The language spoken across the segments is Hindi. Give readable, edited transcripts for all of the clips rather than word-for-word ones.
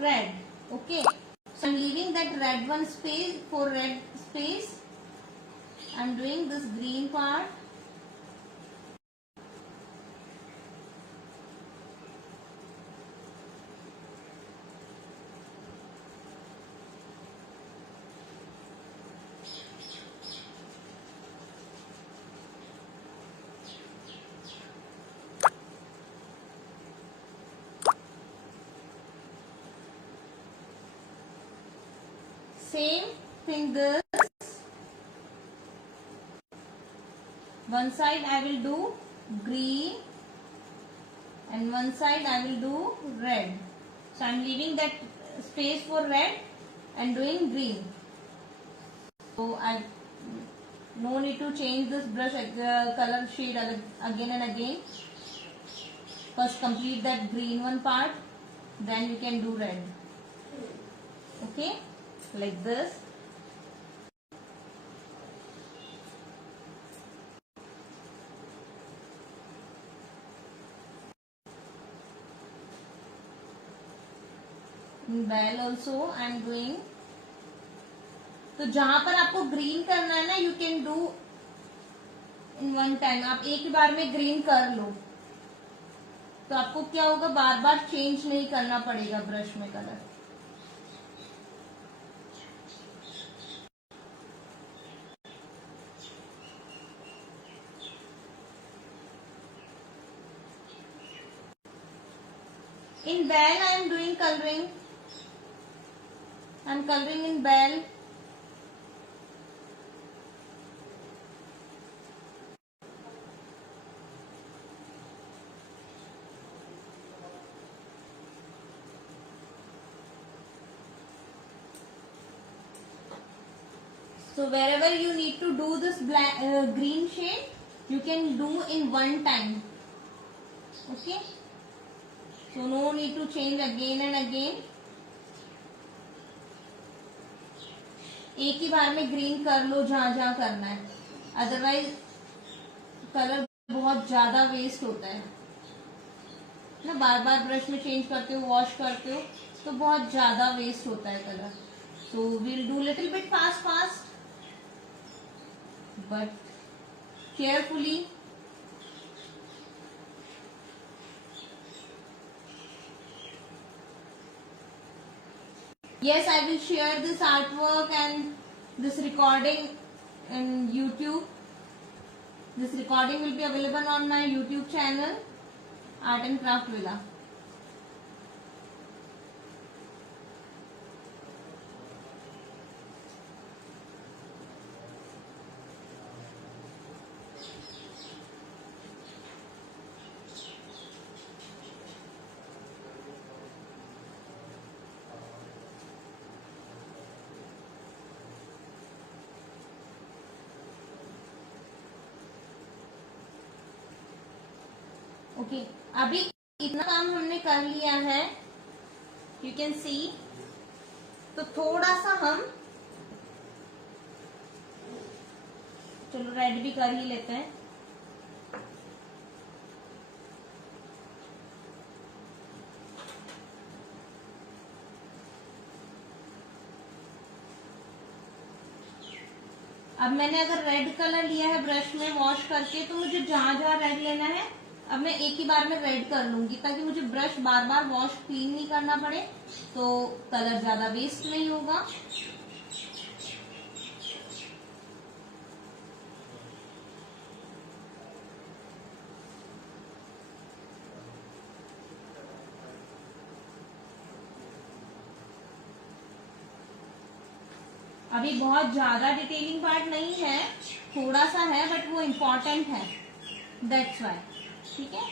red. Okay, so I'm leaving that red one space for red space. I'm doing this green part. Same thing this. One side I will do green and one side I will do red. So I am leaving that space for red and doing green. So I no need to change this brush color shade again and again. First complete that green one part, then you can do red. Okay, like this. In bell also I am doing. तो जहां पर आपको ग्रीन करना है ना, you can do in one time. आप एक ही बार में ग्रीन कर लो तो आपको क्या होगा, बार बार चेंज नहीं करना पड़ेगा ब्रश में colour. In bell I am doing coloring. I am coloring in bell. So wherever you need to do this black green shade, you can do in one time. Okay. So no need to change again and again. एक ही बार में ग्रीन कर लो जहां जहां करना है, अदरवाइज कलर बहुत ज्यादा वेस्ट होता है ना. बार बार ब्रश में चेंज करते हो, वॉश करते हो तो बहुत ज्यादा वेस्ट होता है colour. So we'll do little bit fast but carefully. Yes, I will share this artwork and this recording in YouTube. This recording will be available on my YouTube channel, Art and Craft Villa. Okay, अभी इतना काम हमने कर लिया है, यू कैन सी. तो थोड़ा सा हम चलो रेड भी कर ही लेते हैं. अब मैंने अगर रेड कलर लिया है ब्रश में वॉश करके, तो मुझे जहां जहां रेड लेना है अब मैं एक ही बार में रेड कर लूंगी, ताकि मुझे ब्रश बार बार वॉश क्लीन नहीं करना पड़े, तो कलर ज्यादा वेस्ट नहीं होगा. अभी बहुत ज्यादा डिटेलिंग पार्ट नहीं है, थोड़ा सा है, बट वो इम्पोर्टेंट है, दैट्स वाई. ठीक है,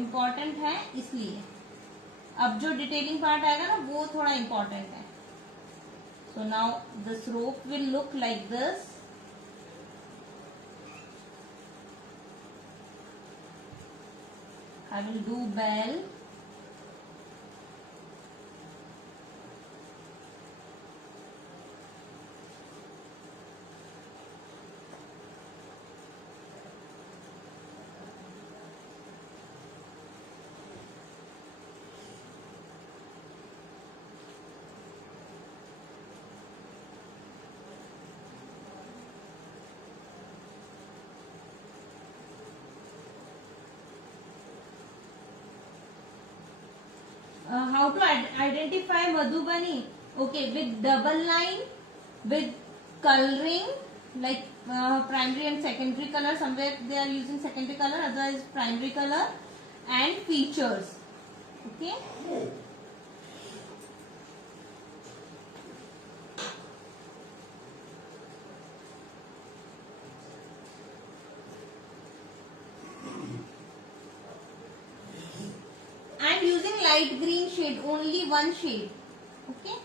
इम्पोर्टेंट है इसलिए. अब जो डिटेलिंग पार्ट आएगा ना, वो थोड़ा इम्पोर्टेंट है. So now this rope will look like this. I will do बेल. how to identify Madhubani? Okay, with double line, with coloring, like primary and secondary color. Somewhere they are using secondary color, otherwise primary color, and features. Okay. And using light green shade, only one shade. Okay,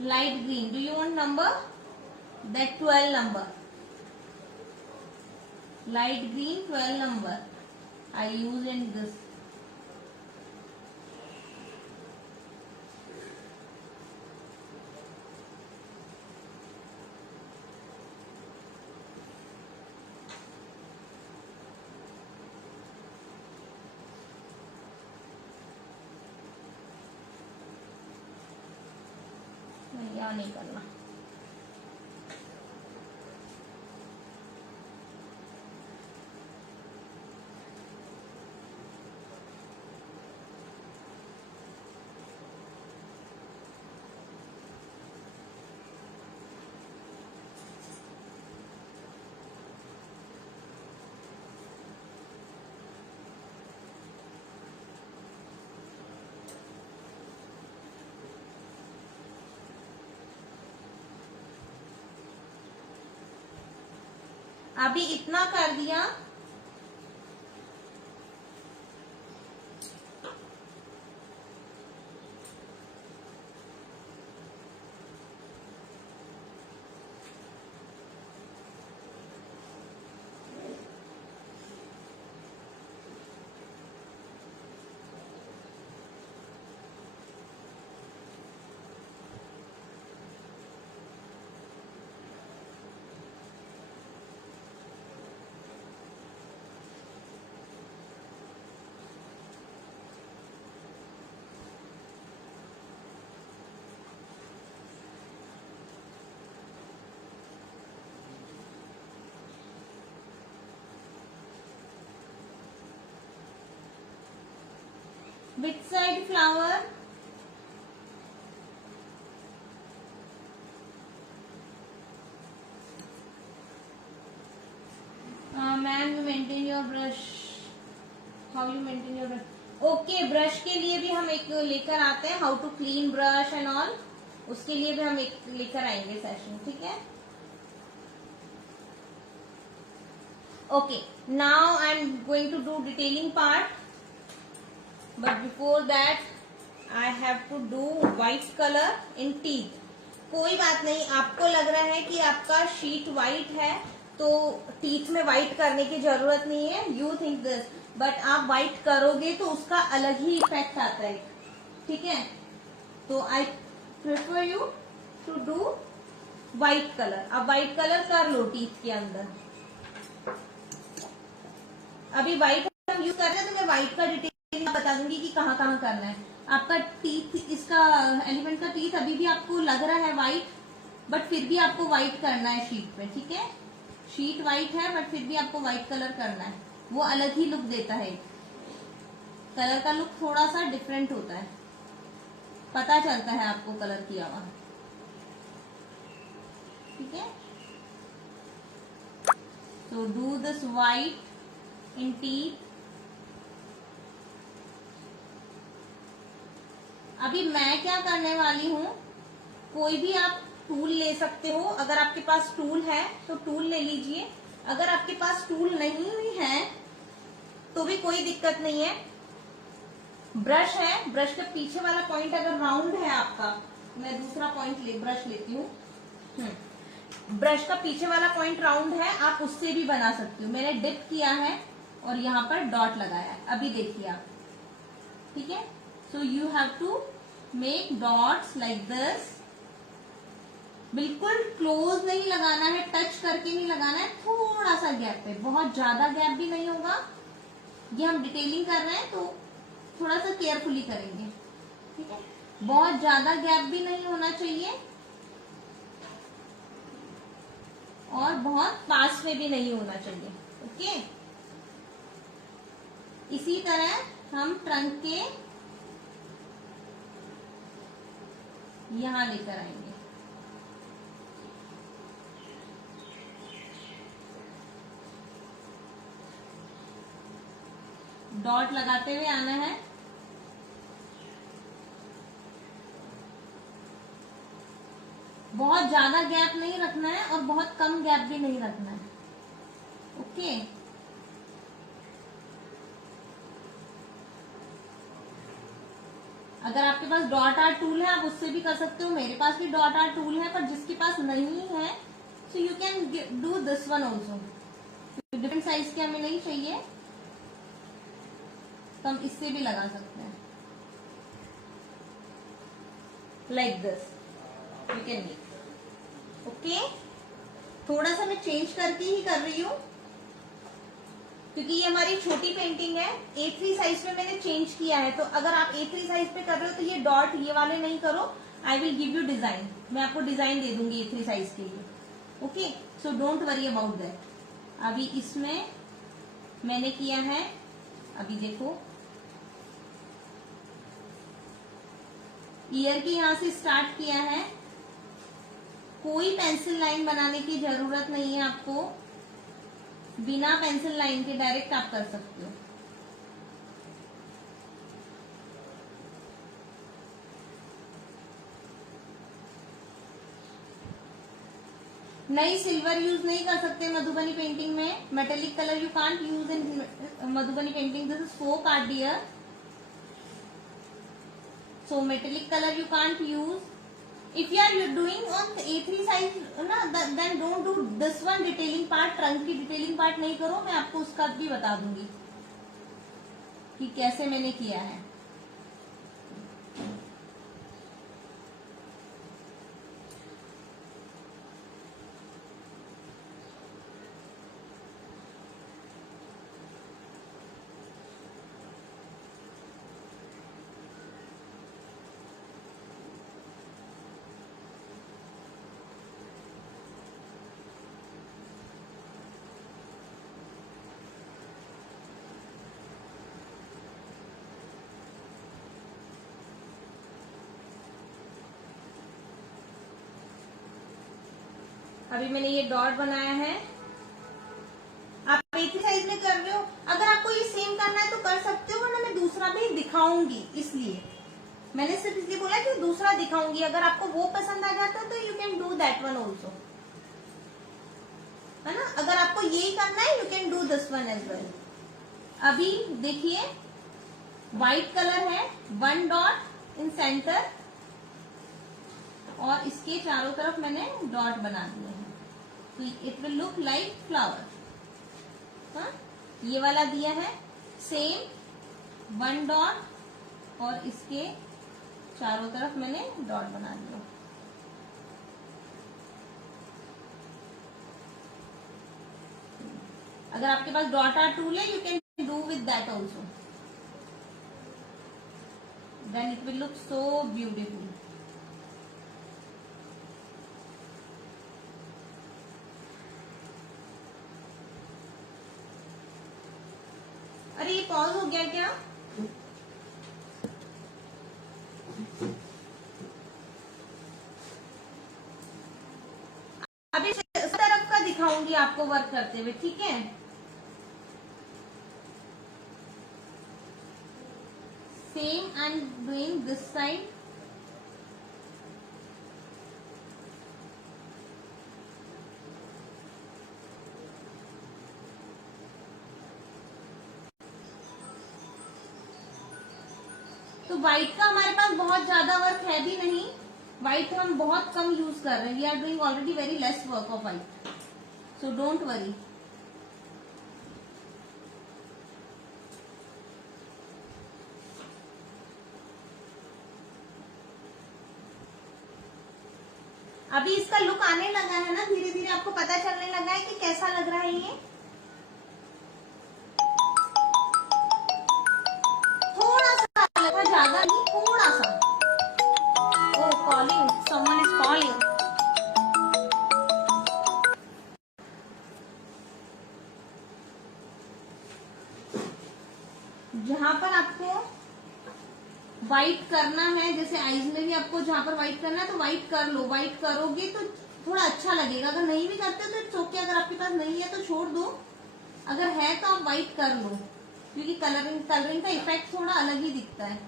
light green. Do you want number? That 12 number. Light green 12 number. I use in this. यहाँ नहीं करना. अभी इतना कर दिया. Which side flower? Ma'am, you maintain your brush. How you maintain your brush? Okay, brush के लिए भी हम एक लेकर आते हैं. How to clean brush and all. उसके लिए भी हम एक लेकर आएंगे सेशन. ठीक है? Okay. Now I am going to do detailing part. But before that I have to do white color in teeth. कोई बात नहीं, आपको लग रहा है कि आपका शीट व्हाइट है तो टीथ में व्हाइट करने की जरूरत नहीं है. यू थिंक दिस, बट आप व्हाइट करोगे तो उसका अलग ही इफेक्ट आता है. ठीक है, तो I prefer you to do white colour. अब व्हाइट कलर कर लो टीथ के अंदर. अभी व्हाइट हम यूज कर रहे हैं तो मैं व्हाइट का डिटेल बता दूंगी कि कहाँ कहाँ करना है. आपका टीथ, इसका एलिफेंट का टीथ अभी भी आपको लग रहा है व्हाइट, बट फिर भी आपको व्हाइट करना है शीट पे. ठीक है, शीट व्हाइट है बट फिर भी आपको व्हाइट कलर करना है. वो अलग ही लुक देता है. कलर का लुक थोड़ा सा डिफरेंट होता है, पता चलता है आपको कलर किया हुआ. ठीक है, so do this white in teeth. अभी मैं क्या करने वाली हूँ, कोई भी आप टूल ले सकते हो. अगर आपके पास टूल है तो टूल ले लीजिए. अगर आपके पास टूल नहीं भी है तो भी कोई दिक्कत नहीं है. ब्रश है, ब्रश के पीछे वाला पॉइंट अगर राउंड है आपका, मैं दूसरा पॉइंट ब्रश लेती हूँ. ब्रश का पीछे वाला पॉइंट राउंड है, आप उससे भी बना सकते हो. मैंने डिप किया है और यहाँ पर डॉट लगाया है. अभी देखिए आप. ठीक है, so you have to make dots like this. बिल्कुल क्लोज नहीं लगाना है, टच करके नहीं लगाना है. थोड़ा सा गैप है, बहुत ज्यादा गैप भी नहीं होगा. ये हम डिटेलिंग कर रहे हैं तो थोड़ा सा केयरफुली करेंगे. ठीक है, बहुत ज्यादा गैप भी नहीं होना चाहिए और बहुत पास में भी नहीं होना चाहिए. ओके, इसी तरह हम ट्रंक के यहां लेकर आएंगे। डॉट लगाते हुए आना है। बहुत ज्यादा गैप नहीं रखना है और बहुत कम गैप भी नहीं रखना है। ओके, अगर आपके पास डॉट आर्ट टूल है आप उससे भी कर सकते हो। मेरे पास भी डॉट आर्ट टूल है, पर जिसके पास नहीं है so you can do this one also. Different size के हमें नहीं चाहिए तो हम इससे भी लगा सकते हैं, like this you can make. Okay, थोड़ा सा मैं चेंज करके ही कर रही हूँ क्योंकि ये हमारी छोटी पेंटिंग है। A3 साइज में मैंने चेंज किया है, तो अगर आप A3 साइज पे कर रहे हो तो ये डॉट ये वाले नहीं करो। आई विल गिव यू डिजाइन, मैं आपको डिजाइन दे दूंगी A3 साइज के लिए। Okay, so don't worry about that. अभी इसमें मैंने किया है, अभी देखो ईयर के यहां से स्टार्ट किया है। कोई पेंसिल लाइन बनाने की जरूरत नहीं है आपको, बिना पेंसिल लाइन के डायरेक्ट आप कर सकते हो। नई सिल्वर यूज नहीं कर सकते मधुबनी पेंटिंग में। Metallic colour you can't use in Madhubani painting, this is folk art dear. So metallic color you can't use. If you are doing on A3 size ना, then don't do this one detailing part, trunk की detailing part नहीं करो। मैं आपको उसका भी बता दूंगी कि कैसे मैंने किया है। अभी मैंने ये डॉट बनाया है। आप A3 साइज में कर रहे हो, अगर आपको ये सेम करना है तो कर सकते हो, वरना मैं दूसरा भी दिखाऊंगी। इसलिए मैंने सिर्फ इसलिए बोला कि दूसरा दिखाऊंगी। अगर आपको वो पसंद आ जाता है तो you can do that one also, है ना। अगर आपको यही करना है you can do this one as well. अभी देखिए व्हाइट कलर है, 1 डॉट इन सेंटर और इसके चारों तरफ मैंने डॉट बना दिए हैं, तो it will look like flower. हाँ, ये वाला दिया है सेम 1 डॉट और इसके चारों तरफ मैंने डॉट बना दिया। अगर आपके पास डॉट आर्ट टूल है you can do with that also, then it will look so beautiful. अरे ये पॉज हो गया क्या? अभी इस तरफ का दिखाऊंगी आपको वर्क करते हुए, ठीक है। Same I am doing this side. तो व्हाइट का हमारे पास बहुत ज्यादा वर्क है भी नहीं, व्हाइट हम बहुत कम यूज कर रहे हैं। We are doing already very less work of white, so don't worry. अभी इसका लुक आने लगा है ना, धीरे धीरे आपको पता चलने लगा है कि कैसा लग रहा है ये। थोड़ा सा लगा, ज्यादा नहीं, थोड़ा सा। ओ कॉलिंग, समवन इज कॉलिंग। जहां पर आपको व्हाइट करना है, जैसे आईज में भी आपको जहां पर व्हाइट करना है तो व्हाइट कर लो। व्हाइट करोगे तो थोड़ा अच्छा लगेगा। अगर नहीं भी करते तो इट्स ओके, अगर आपके पास नहीं है तो छोड़ दो, अगर है तो आप व्हाइट कर लो, क्योंकि कलरिंग का इफेक्ट थोड़ा अलग ही दिखता है।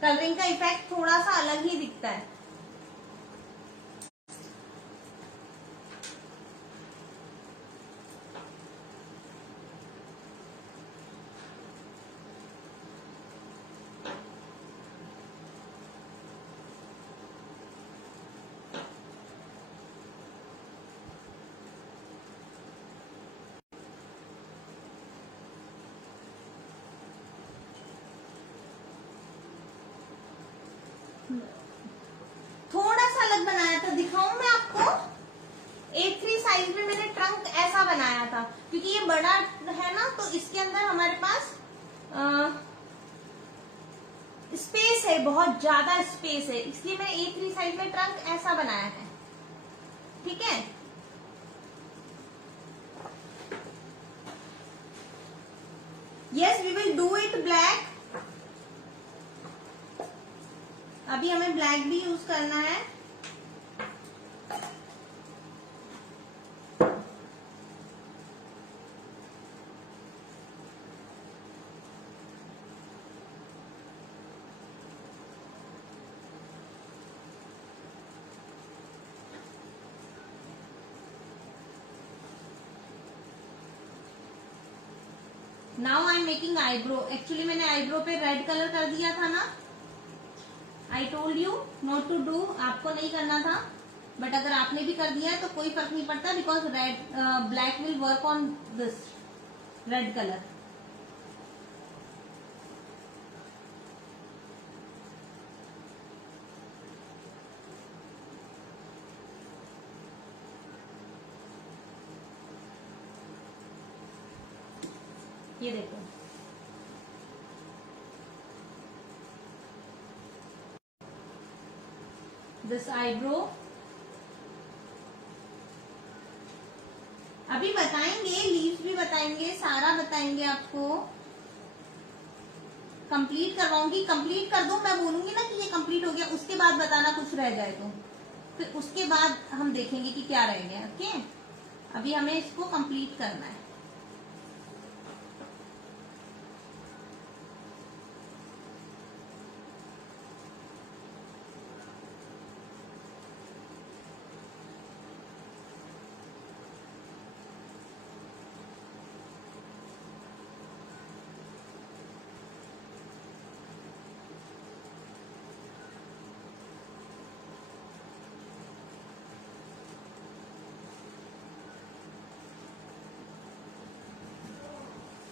कलरिंग का इफेक्ट थोड़ा सा अलग ही दिखता है। थोड़ा सा अलग बनाया था, दिखाऊं मैं आपको। A3 साइज में मैंने ट्रंक ऐसा बनाया था, क्योंकि ये बड़ा है ना, तो इसके अंदर हमारे पास स्पेस है, बहुत ज्यादा स्पेस है, इसलिए मैंने A3 साइज में ट्रंक ऐसा बनाया है। ठीक है, yes we will do it black. अभी हमें ब्लैक भी यूज करना है। Now I am making eyebrow. Actually मैंने आईब्रो पे रेड कलर कर दिया था ना, I told you not to do, आपको नहीं करना था, बट अगर आपने भी कर दिया है तो कोई फर्क नहीं पड़ता, because red black will work on this red colour. ये देखो, दिस आईब्रो। अभी बताएंगे, लीव्स भी बताएंगे, सारा बताएंगे आपको। कंप्लीट करवाऊंगी, कंप्लीट कर दो, मैं बोलूंगी ना कि ये कंप्लीट हो गया, उसके बाद बताना कुछ रह जाए तो, फिर उसके बाद हम देखेंगे कि क्या रह गया। ओके, अभी हमें इसको कंप्लीट करना है।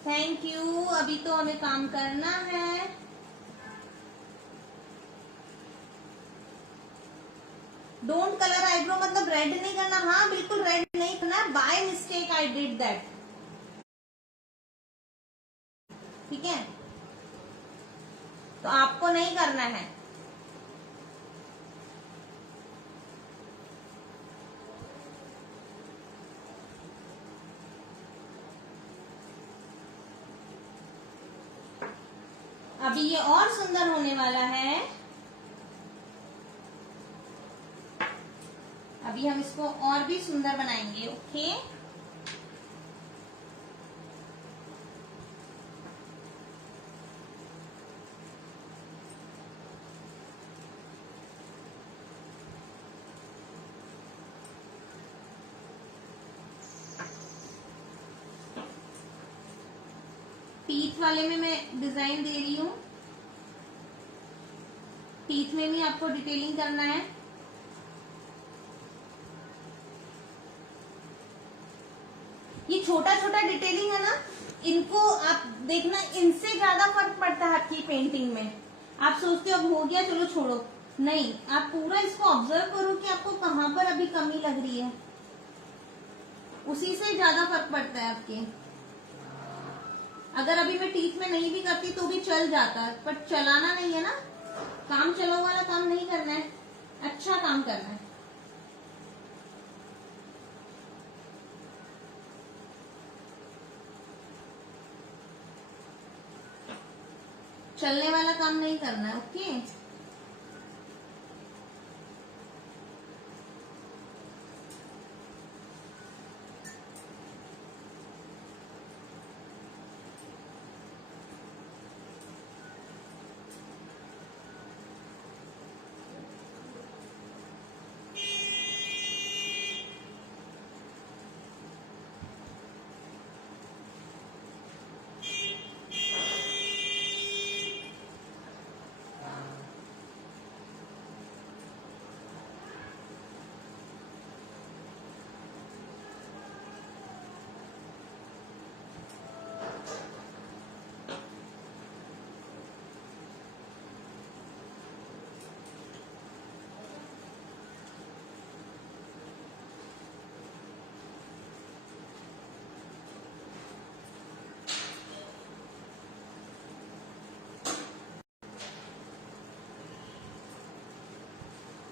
Thank you. अभी तो हमें काम करना है। डोंट कलर आईब्रो मतलब रेड नहीं करना। हाँ बिल्कुल रेड नहीं करना, by mistake I did that. ठीक है, तो आपको नहीं करना है। अभी ये और सुंदर होने वाला है। अभी हम इसको और भी सुंदर बनाएंगे। ओके, टीथ वाले में मैं डिजाइन दे रही हूँ। टीथ में भी आपको डिटेलिंग करना है। ये छोटा छोटा डिटेलिंग है ना, इनको आप देखना, इनसे ज्यादा फर्क पड़ता है आपकी पेंटिंग में। आप सोचते हो अब हो गया चलो छोड़ो, नहीं, आप पूरा इसको ऑब्जर्व करो कि आपको कहाँ पर अभी कमी लग रही है, उसी से ज्यादा फर्क पड़ता है आपके। अगर अभी मैं टीथ में नहीं भी करती तो भी चल जाता, पर चलाना नहीं है ना, काम चलाओ वाला काम नहीं करना है, अच्छा काम करना है। चलने वाला काम नहीं करना है, ओके।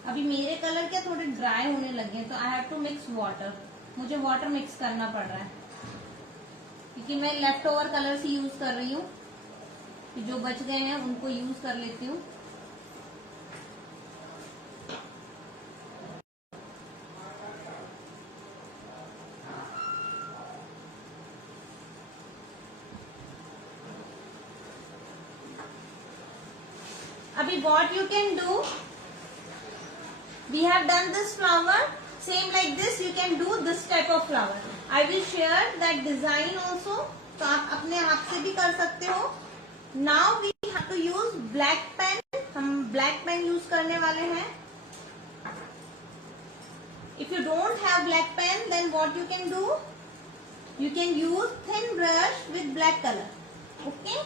अभी मेरे कलर क्या थोड़े ड्राई होने लगे हैं, तो I have to mix water. मुझे वाटर मिक्स करना पड़ रहा है क्योंकि मैं लेफ्ट ओवर कलर ही यूज कर रही हूँ। जो बच गए हैं उनको यूज कर लेती हूँ। अभी what you can do, we have done this flower, same like this you can do this type of flower. I will share that design also, तो आप अपने हाथ से भी कर सकते हो। Now we have to use black pen, हम black pen use करने वाले हैं। If you don't have black pen, then what you can do, you can use thin brush with black color, okay?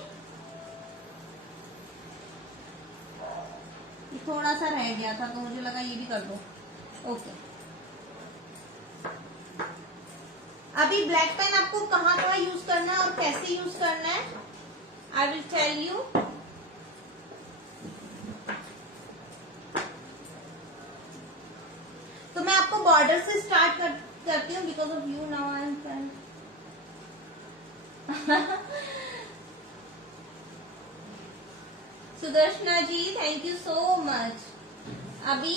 थोड़ा सा रह गया था तो मुझे लगा ये भी कर दो, ओके। अभी ब्लैक पेन आपको कहाँ कहाँ यूज करना है और कैसे यूज करना है, आई विल टेल यू। तो मैं आपको बॉर्डर से स्टार्ट करती हूँ, because of you now I am Sudarshana ji, thank you so much. अभी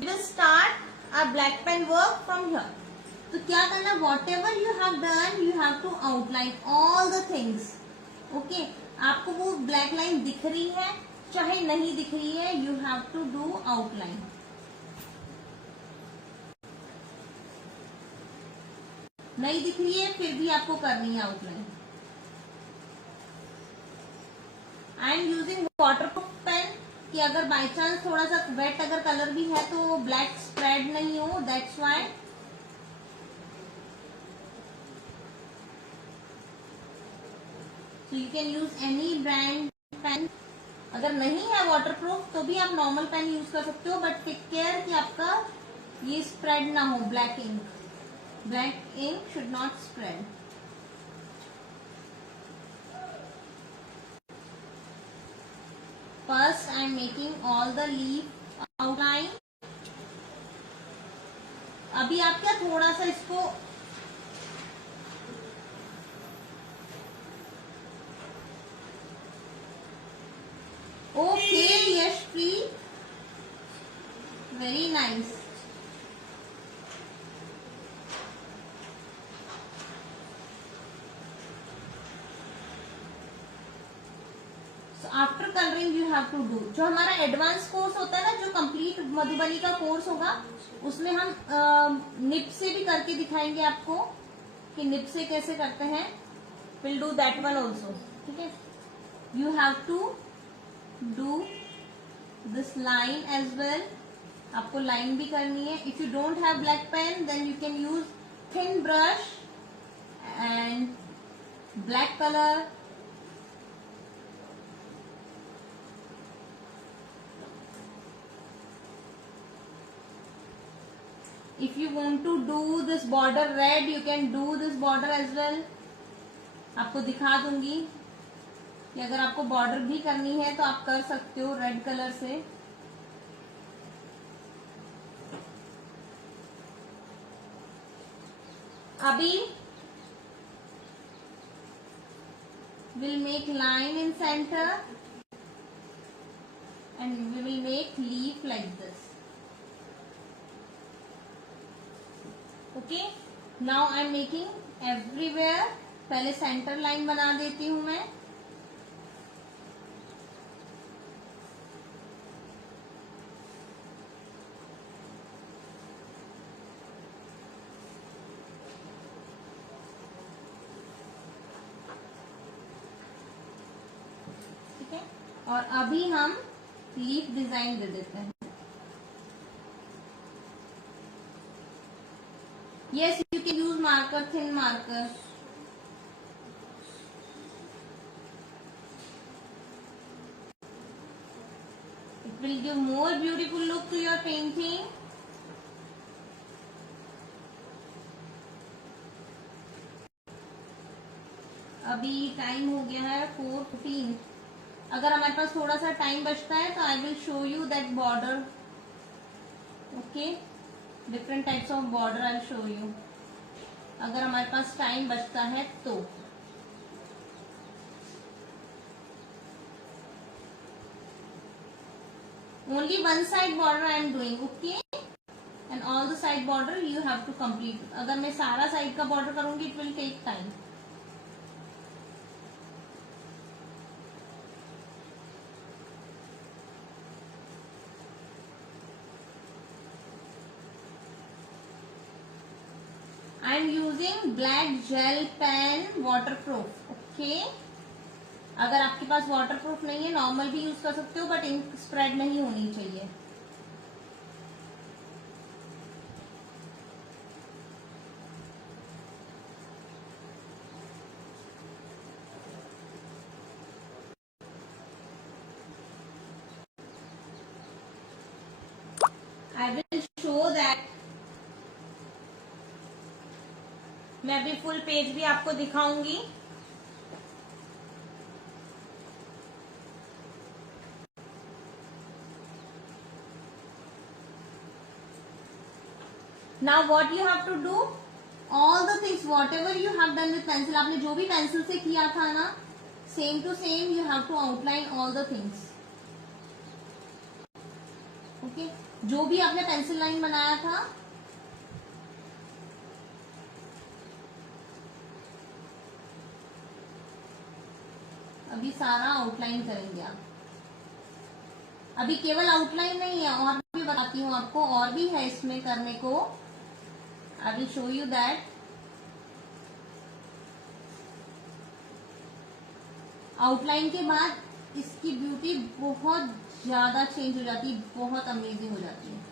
will start our black pen work from here. तो क्या करना, whatever you have done you have to outline all the things, okay. आपको वो ब्लैक लाइन दिख रही है चाहे नहीं दिख रही है, you have to do outline. नहीं दिख रही है फिर भी आपको करनी है outline. I am using waterproof pen कि अगर बाई चांस थोड़ा सा वेट अगर कलर भी है तो ब्लैक स्प्रेड नहीं हो, that's why. So you can use any brand pen. अगर नहीं है वाटरप्रूफ तो भी आप नॉर्मल पेन यूज कर सकते हो, बट टेक केयर कि आपका ये स्प्रेड ना हो, black ink. Black ink should not spread. First I am making all the leaf outline. अभी आप क्या थोड़ा सा इसको okay Yashpreet, very nice. After colouring you have to do, जो हमारा एडवांस कोर्स होता है ना, जो कंप्लीट मधुबनी का कोर्स होगा, उसमें हम निप से भी करके दिखाएंगे आपको कि निप से कैसे करते हैं। Will do that one also, ठीक है। You have to do this line as well, आपको लाइन भी करनी है। If you don't have black pen then you can use thin brush and black colour. If you want to do this border red, you can do this border as well. आपको दिखा दूंगी कि अगर आपको बॉर्डर भी करनी है तो आप कर सकते हो रेड कलर से। अभी we'll make line in center and we will make leaf like this. Okay, now I am making everywhere. पहले सेंटर लाइन बना देती हूं मैं. ठीक है, और अभी हम लीफ डिजाइन दे देते हैं. Yes, you can use marker, thin marker. It will give more beautiful look to your painting. अभी टाइम हो गया है 4:15. अगर हमारे पास थोड़ा सा टाइम बचता है तो I will show you that border. Okay, different types of border I show you अगर हमारे पास टाइम बचता है तो. Only one side border I am doing. Okay, and all the side border you have to complete. अगर मैं सारा साइड का बॉर्डर करूंगी it will take time. I am using black gel pen waterproof. Okay, अगर आपके पास वाटरप्रूफ नहीं है नॉर्मल भी यूज कर सकते हो, बट इंक स्प्रेड नहीं होनी चाहिए. I will show that. मैं भी फुल पेज भी आपको दिखाऊंगी. Now what you have to do, all the things whatever you have done with pencil, आपने जो भी पेंसिल से किया था ना, same to same you have to outline all the things. Okay, जो भी आपने पेंसिल लाइन बनाया था अभी सारा आउटलाइन करेंगे आप. अभी केवल आउटलाइन नहीं है, और भी बताती हूँ आपको, और भी है इसमें करने को. आई will show you that. Outline के बाद इसकी ब्यूटी बहुत ज्यादा चेंज हो जाती है, बहुत अमेजिंग हो जाती है.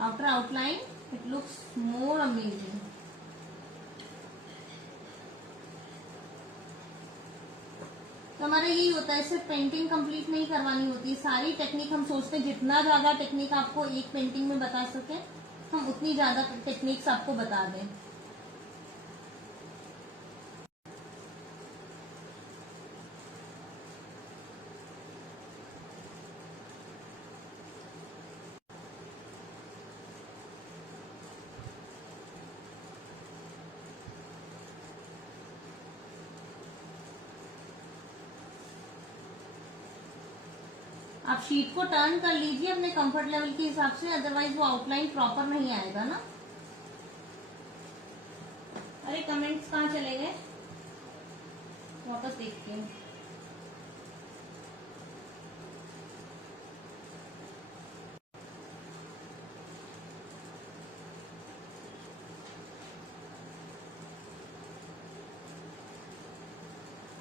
After outline it looks more amazing. तो हमारा यही होता है, सिर्फ पेंटिंग कंप्लीट नहीं करवानी होती, सारी टेक्निक हम सोचते हैं जितना ज्यादा टेक्निक आपको एक पेंटिंग में बता सके हम उतनी ज्यादा टेक्निक्स आपको बता दें. आप शीट को टर्न कर लीजिए अपने कंफर्ट लेवल के हिसाब से, अदरवाइज वो आउटलाइन प्रॉपर नहीं आएगा ना. अरे कमेंट्स कहाँ चले गए, वापस देखते हैं.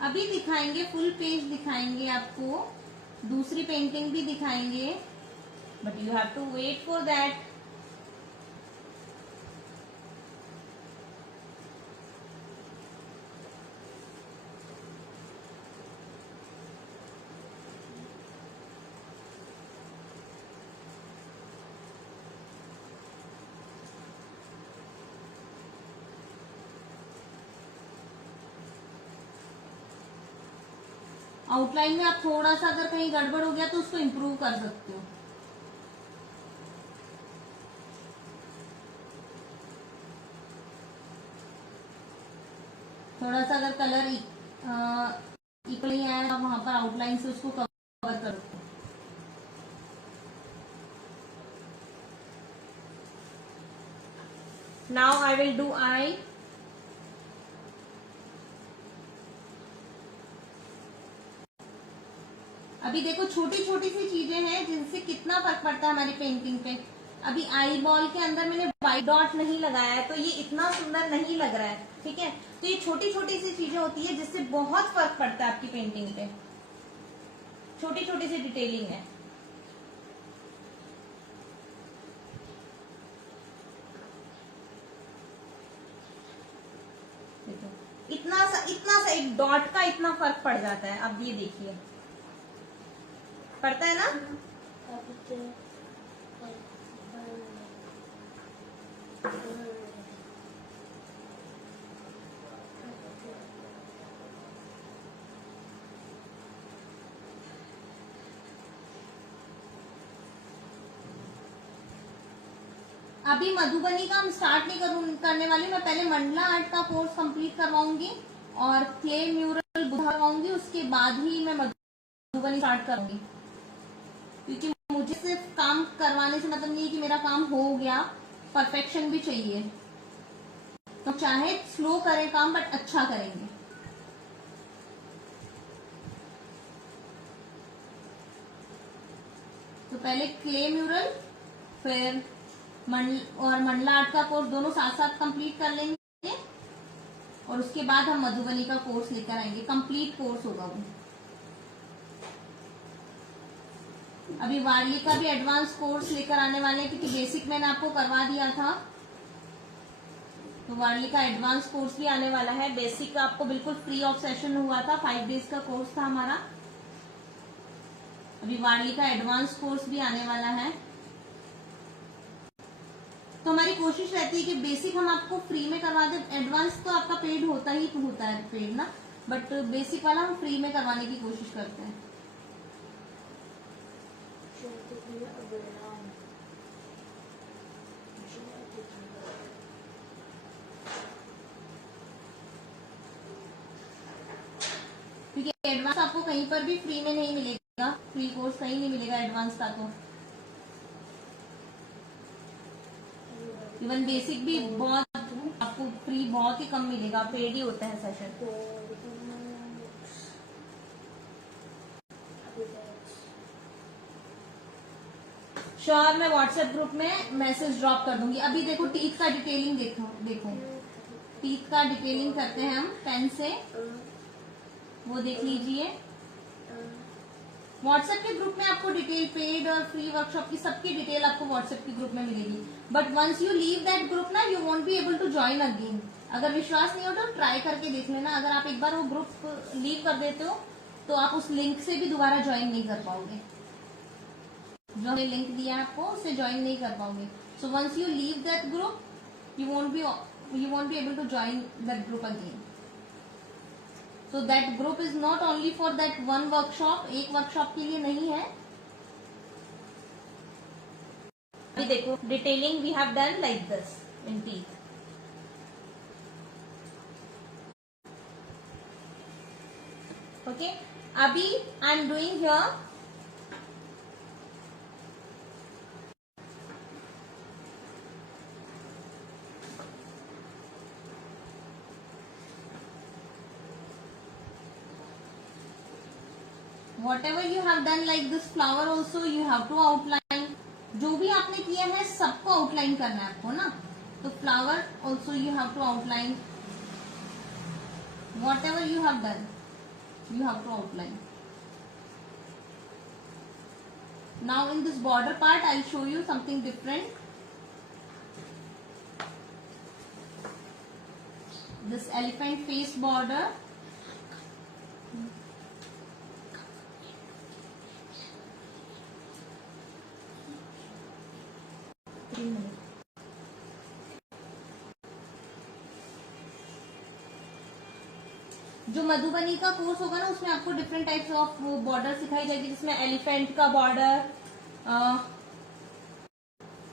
अभी दिखाएंगे, फुल पेज दिखाएंगे आपको, दूसरी पेंटिंग भी दिखाएंगे, but you have to wait for that. Outline में आप थोड़ा सा अगर कहीं गड़बड़ हो गया तो उसको इम्प्रूव कर सकते हो. थोड़ा सा अगर कलर इक्वली है तो वहां पर आउटलाइन से उसको कवर करो। Now I will do I. अभी देखो छोटी छोटी सी चीजें हैं जिनसे कितना फर्क पड़ता है हमारी पेंटिंग पे। अभी आई बॉल के अंदर मैंने वाइट डॉट नहीं लगाया है तो ये इतना सुंदर नहीं लग रहा है, ठीक है। तो ये छोटी छोटी सी चीजें होती है जिससे बहुत फर्क पड़ता है आपकी पेंटिंग पे, छोटी छोटी सी डिटेलिंग है। इतना सा एक डॉट का इतना फर्क पड़ जाता है। अब ये देखिए पड़ता है ना। अभी मधुबनी का हम स्टार्ट नहीं करने वाली। मैं पहले मंडला आर्ट का कोर्स कंप्लीट करवाऊंगी और क्ले म्यूरल बुधा करवाऊंगी, उसके बाद ही मैं मधुबनी स्टार्ट करूंगी। क्योंकि मुझे सिर्फ काम करवाने से मतलब नहीं है कि मेरा काम हो गया, परफेक्शन भी चाहिए। तो चाहे स्लो करें काम बट अच्छा करेंगे। तो पहले क्ले म्यूरल फिर मंडला आर्ट का कोर्स दोनों साथ साथ कंप्लीट कर लेंगे और उसके बाद हम मधुबनी का कोर्स लेकर आएंगे। कंप्लीट कोर्स होगा वो। अभी वार्ली का भी एडवांस कोर्स लेकर आने वाले हैं क्योंकि बेसिक मैंने आपको करवा दिया था, तो वार्ली का एडवांस कोर्स भी आने वाला है। बेसिक का आपको बिल्कुल फ्री ऑफ सेशन हुआ था, 5 डेज का कोर्स था हमारा। अभी वार्ली का एडवांस कोर्स भी आने वाला है। तो हमारी कोशिश रहती है कि बेसिक हम आपको फ्री में करवा दें। एडवांस तो आपका पेड होता है पेड ना, बट बेसिक वाला हम फ्री में करवाने की कोशिश करते हैं। क्योंकि एडवांस आपको कहीं पर भी फ्री में नहीं मिलेगा, फ्री कोर्स कहीं नहीं मिलेगा एडवांस का। तो इवन बेसिक भी बहुत आपको फ्री बहुत ही कम मिलेगा, पेड ही होता है सेशन। श्योर मैं व्हाट्सएप ग्रुप में मैसेज ड्रॉप कर दूंगी। अभी देखो टीथ का डिटेलिंग देखो टीथ का डिटेलिंग करते हैं हम पेन से, वो देख लीजिए। व्हाट्सएप के ग्रुप में आपको डिटेल पेड और फ्री वर्कशॉप की सबकी डिटेल आपको व्हाट्सएप के ग्रुप में मिलेगी। But once you leave that group ना, you won't be able to join again. अगर विश्वास नहीं हो तो ट्राई करके देख लेना। अगर आप एक बार वो ग्रुप लीव कर देते हो तो आप उस लिंक से भी दोबारा ज्वाइन नहीं कर पाओगे। जो हमने लिंक दिया आपको उससे ज्वाइन नहीं कर पाओगे। So once you leave that group you won't be able to join that group again. So that group is not only for that one workshop, एक वर्कशॉप के लिए नहीं है। अभी देखो detailing we have done like this in teeth. Okay, अभी I am doing here whatever you have done like this flower also you have to outline। जो भी आपने किया है सबको आउटलाइन करना है आपको ना। तो flower also you have to outline, whatever you have done you have to outline। now in this border part I'll show you something different। this elephant face border, जो मधुबनी का कोर्स होगा ना उसमें आपको डिफरेंट टाइप्स ऑफ बॉर्डर सिखाई जाएगी, जिसमें एलिफेंट का बॉर्डर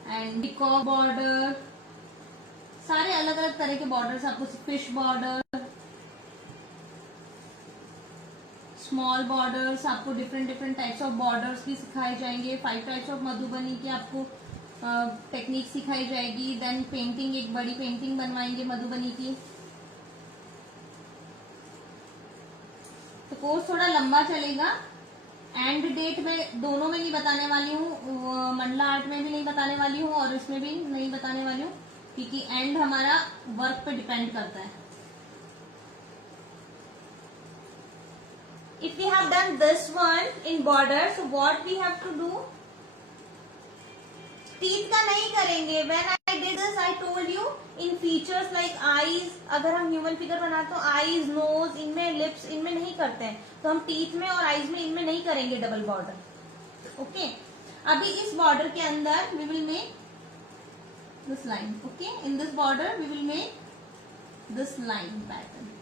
एंड पिकॉक बॉर्डर, सारे अलग अलग तरह के बॉर्डर्स आपको, फिश बॉर्डर, स्मॉल बॉर्डर्स, आपको different different types of borders भी सिखाए जाएंगे। 5 टाइप्स ऑफ मधुबनी की आपको टेक्निक सिखाई जाएगी। देन पेंटिंग, एक बड़ी पेंटिंग बनवाएंगे मधुबनी की। तो कोर्स थोड़ा लंबा चलेगा। एंड डेट में दोनों में नहीं बताने वाली हूँ, मंडला आर्ट में भी नहीं बताने वाली हूँ और इसमें भी नहीं बताने वाली हूँ, क्योंकि एंड हमारा वर्क पे डिपेंड करता है। If we have done this one in border, so what we have to do? Teeth का नहीं करेंगे। When I did this, I told you in features like eyes, अगर हम ह्यूमन फिगर बनाते तो आईज, नोज, इनमें लिप्स, इनमें नहीं करते हैं, तो हम टीथ में और आईज में इनमें नहीं करेंगे डबल बॉर्डर। ओके, अभी इस बॉर्डर के अंदर we will make this line. Okay, in this border we will make this line pattern.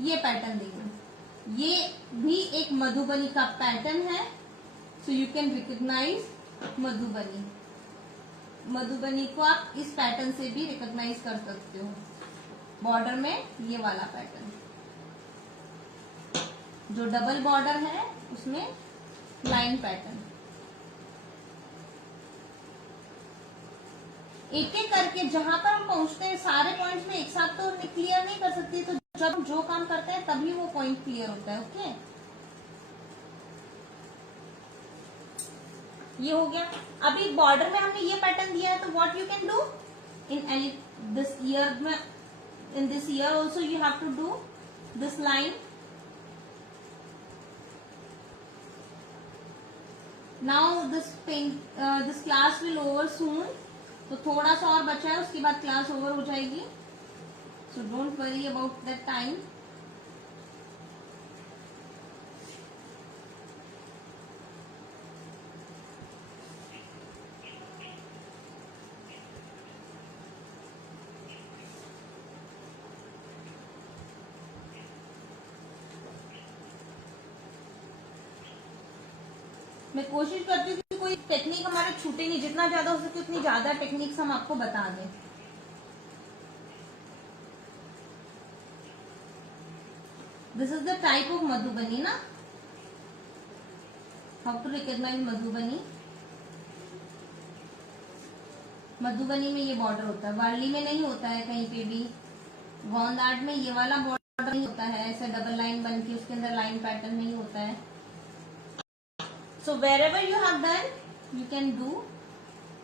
ये पैटर्न देंगे। ये भी एक मधुबनी का पैटर्न है। So you can recognise Madhubani. Madhubani को आप इस पैटर्न से भी रिकॉग्नाइज कर सकते हो। बॉर्डर में ये वाला पैटर्न, जो डबल बॉर्डर है उसमें लाइन पैटर्न। एक एक करके जहां पर हम पहुंचते हैं, सारे पॉइंट्स में एक साथ तो क्लियर नहीं कर सकती, तो जब हम जो काम करते हैं तभी वो पॉइंट क्लियर होता है। ओके, ये हो गया। अभी बॉर्डर में हमने ये पैटर्न दिया है, तो what you can do in this year में, in this year also you have to do this line. Now this class will over soon, तो थोड़ा सा और बचा है, उसके बाद क्लास ओवर हो जाएगी। सो don't worry about that time. मैं कोशिश करती हूँ कि कोई टेक्निक हमारे छूटे नहीं, जितना ज्यादा हो सके उतनी ज्यादा टेक्निक्स हम आपको बता दें। This is the type of Madhubani ना, how to recognise Madhubani. Madhubani में ये बॉर्डर होता है, वार्ली में नहीं होता है कहीं पे भी। गोंद आर्ट में ये वाला बॉर्डर नहीं होता है, ऐसे डबल लाइन बन के उसके अंदर लाइन पैटर्न नहीं होता है। So wherever you have done, you can do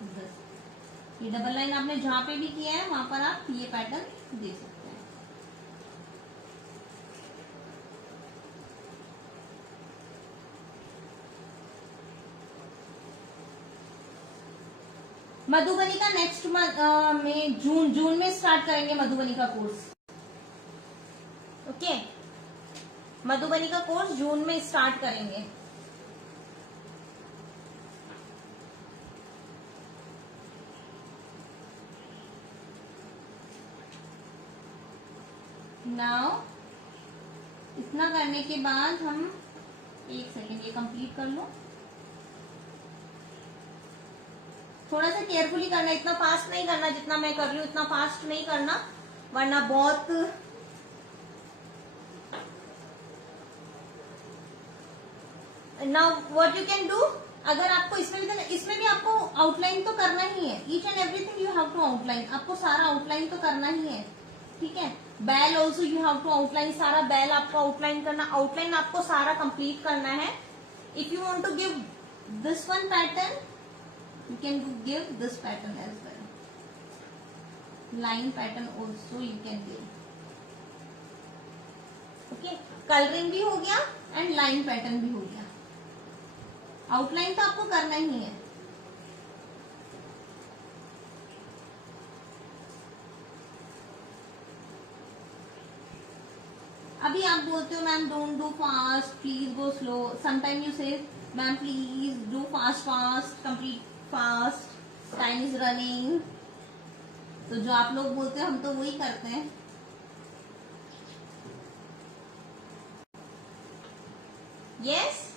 this. ये डबल लाइन आपने जहां पे भी किया है वहां पर आप ये पैटर्न दे सकते हैं। मधुबनी का नेक्स्ट में जून में स्टार्ट करेंगे मधुबनी का कोर्स। ओके, मधुबनी का कोर्स जून में स्टार्ट करेंगे। नाउ इतना करने के बाद हम, एक सेकेंड ये कंप्लीट कर लो। थोड़ा सा केयरफुली करना, इतना फास्ट नहीं करना, जितना मैं कर रही हूँ इतना फास्ट नहीं करना, वरना बहुत now what you can do, अगर आपको इसमें भी आपको आउटलाइन तो करना ही है। Each and everything you have to outline, आपको सारा आउटलाइन तो करना ही है। ठीक है, बैल also you have to outline, सारा बैल आपको आउटलाइन करना, आउटलाइन आपको सारा कंप्लीट करना है। If you want to give this one pattern, you can give this pattern as well, line pattern also you can give. Okay, colouring भी हो गया एंड लाइन पैटर्न भी हो गया। आउटलाइन तो आपको करना ही है। अभी आप बोलते हो ma'am don't do fast, please go slow. Sometime you say ma'am please do fast fast, complete fast, time is running. तो जो आप लोग बोलते हो हम तो वही करते हैं। यस,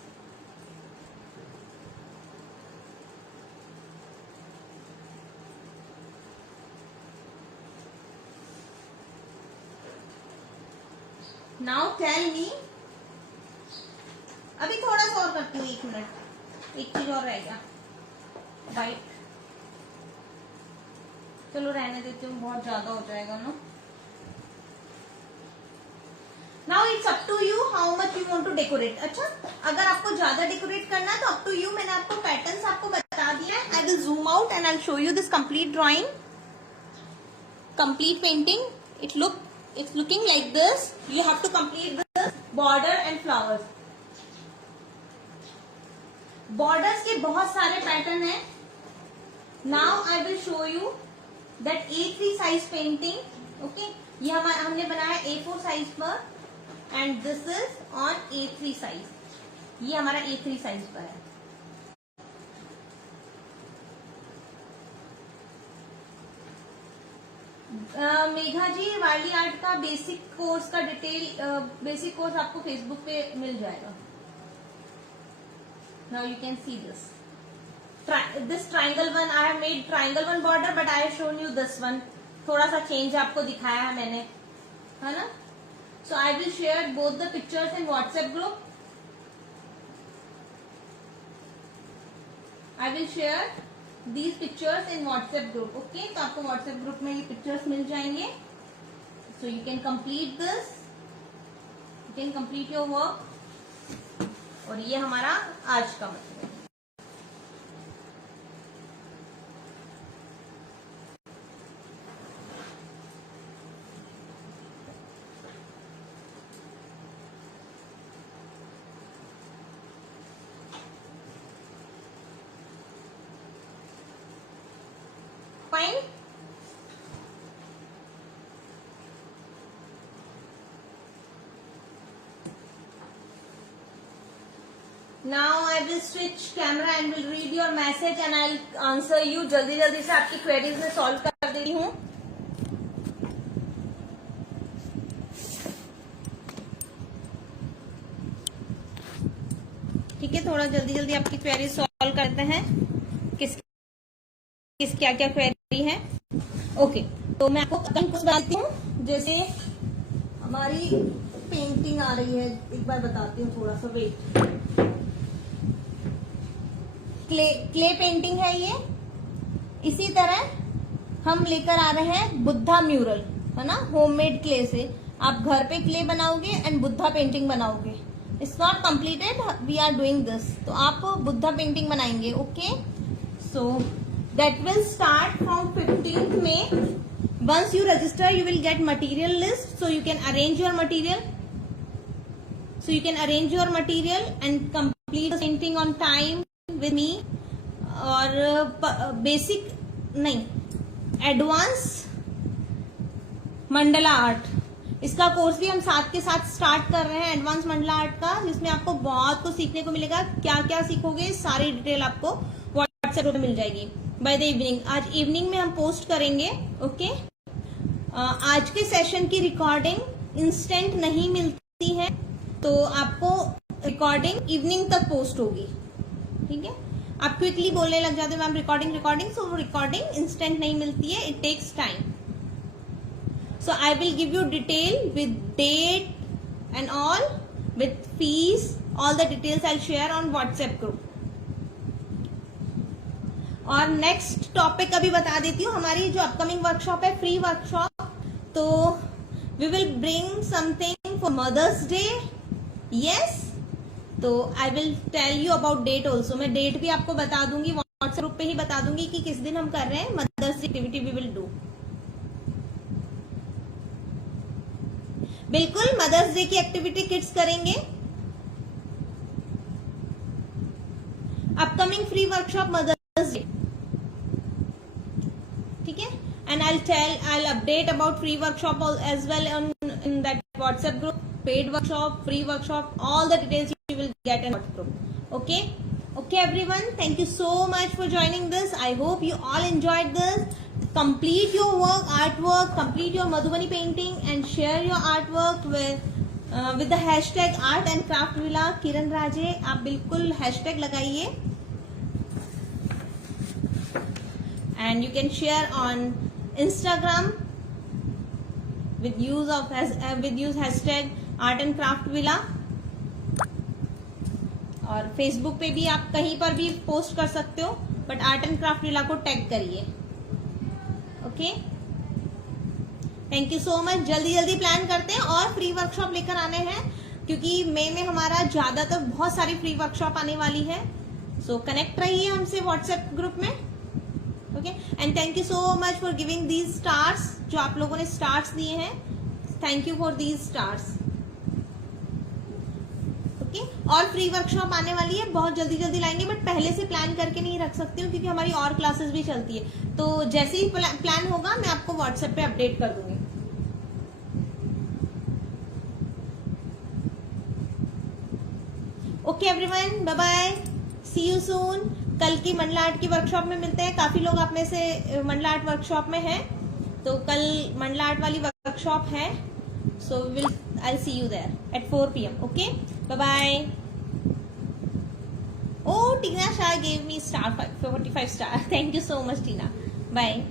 now tell me करती हूँ 1 मिनट, एक चीज और रह गया, वाइट। चलो रहने देती हूँ, बहुत ज्यादा हो जाएगा ना। Now it's up to you how much you want to decorate. अच्छा, अगर आपको ज्यादा डेकोरेट करना है तो अप टू यू। मैंने आपको पैटर्न्स आपको बता दिया है। I will zoom out and I will show you this complete drawing, complete painting. It's looking like this. You have to complete this border and flowers. Borders के बहुत सारे पैटर्न हैं. Now I will show you that A3 size painting. Okay, ये हमने बनाया A4 साइज पर and this is on A3 size. ये हमारा A3 साइज पर है. मेघा जी, वाली आर्ट का बेसिक कोर्स का डिटेल, बेसिक कोर्स आपको फेसबुक पे मिल जाएगा. Now you can see this triangle one. I have made triangle one border but I have shown you this one. थोड़ा सा चेंज आपको दिखाया है मैंने, है ना. So I will share both the pictures in WhatsApp group. I will share these pictures in WhatsApp group. Okay, तो आपको WhatsApp group में ये pictures मिल जाएंगे. So you can complete this. You can complete your work. और ये हमारा आज का मतलब है. Fine. Now I will switch camera and will read your message and I'll answer you. जल्दी जल्दी से आपकी queries में solve कर देती हूँ. ठीक है, थोड़ा जल्दी जल्दी आपकी queries solve करते हैं. किस क्या क्या क्वेरी है. ओके, तो मैं आपको कुछ बताती हूँ. जैसे हमारी पेंटिंग आ रही है, एक बार बताती हूँ, थोड़ा सा वेट. क्ले पेंटिंग है ये. इसी तरह हम लेकर आ रहे हैं बुद्धा म्यूरल, है ना, होममेड क्ले से. आप घर पे क्ले बनाओगे एंड बुद्धा पेंटिंग बनाओगे. It's not completed, we are doing this. तो आप बुद्धा पेंटिंग बनाएंगे. Okay, so that will start from 15th May. Once you register, you will get material list, so you can arrange your material. And complete the painting on time with me. और basic नहीं, advance मंडला आर्ट, इसका कोर्स भी हम साथ के साथ स्टार्ट कर रहे हैं. एडवांस मंडला आर्ट का, जिसमें आपको बहुत कुछ सीखने को मिलेगा. क्या क्या सीखोगे, सारी डिटेल आपको व्हाट्सएप पे मिल जाएगी बाय द इवनिंग. आज इवनिंग में हम पोस्ट करेंगे. ओके, आज के सेशन की रिकॉर्डिंग इंस्टेंट नहीं मिलती है, तो आपको रिकॉर्डिंग इवनिंग तक पोस्ट होगी. ठीक है, आप क्विकली बोलने लग जाते हो मैम रिकॉर्डिंग, सो वो रिकॉर्डिंग इंस्टेंट नहीं मिलती है. It takes time. So I will give you detail with date and all, with fees, all the details I share on WhatsApp group. और नेक्स्ट टॉपिक अभी बता देती हूँ. हमारी जो अपकमिंग वर्कशॉप है, फ्री वर्कशॉप, तो we will bring something for Mother's Day. Yes, तो I will tell you about date also. मैं डेट भी आपको बता दूंगी, व्हाट्सएप ग्रुप पे ही बता दूंगी कि किस दिन हम कर रहे हैं Mother's Day activity. We will do. बिल्कुल मदर्स डे की एक्टिविटी किड्स करेंगे. Upcoming free workshop Mother's Day. ठीक है, and I'll update about free workshop as well in that WhatsApp group. Paid workshop, free workshop, all the details you will get in WhatsApp group. Okay everyone, thank you so much for joining this. I hope you all enjoyed this. Complete your work, artwork, complete your Madhubani painting and share your artwork with the hashtag art and craft villa. किरण राजे, आप बिल्कुल hashtag लगाइए. And you can share on Instagram with use hashtag art and craft villa. और फेसबुक पे भी आप कहीं पर भी पोस्ट कर सकते हो, बट आर्ट एंड क्राफ्ट लीला को टैग करिए। Okay, thank you so much. जल्दी जल्दी प्लान करते हैं और फ्री वर्कशॉप लेकर आने हैं, क्योंकि मई में हमारा ज्यादातर बहुत सारी फ्री वर्कशॉप आने वाली है। सो कनेक्ट रहिए हमसे व्हाट्सएप ग्रुप में। Okay, and thank you so much for giving these stars, जो आप लोगों ने स्टार्स दिए हैं, thank you for these stars. Okay, और फ्री वर्कशॉप आने वाली है, बहुत जल्दी जल्दी लाएंगे, बट पहले से प्लान करके नहीं रख सकती हूँ क्योंकि हमारी और क्लासेस भी चलती है। तो जैसे ही प्लान होगा मैं आपको व्हाट्सएप पे अपडेट कर दूंगी। Okay everyone, bye bye, see you soon. कल की मंडला आर्ट की वर्कशॉप में मिलते हैं। काफी लोग आप में से मंडला आर्ट वर्कशॉप में हैं, तो कल मंडला आर्ट वाली वर्कशॉप है। सो I'll see you there at 4 PM. Okay, bye bye. Oh, Tina Shah gave me star 45 star. Thank you so much, Tina. Bye.